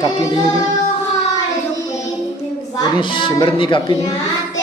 Copy ਨਹੀਂ ਉਹਦੀ ਉਹਦੀ ਸਿਮਰਨ ਦੀ ਕਾਪੀ ਨਹੀਂ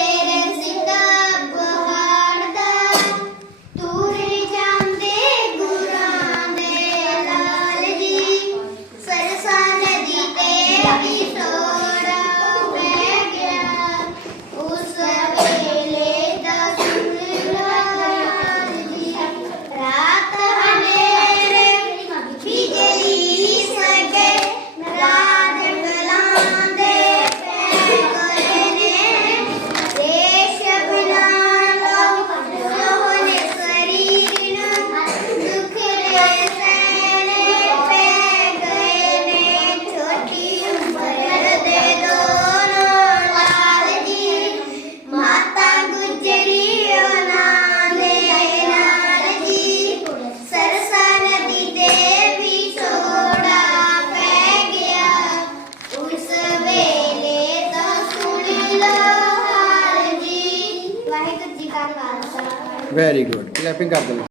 very good. Clapping up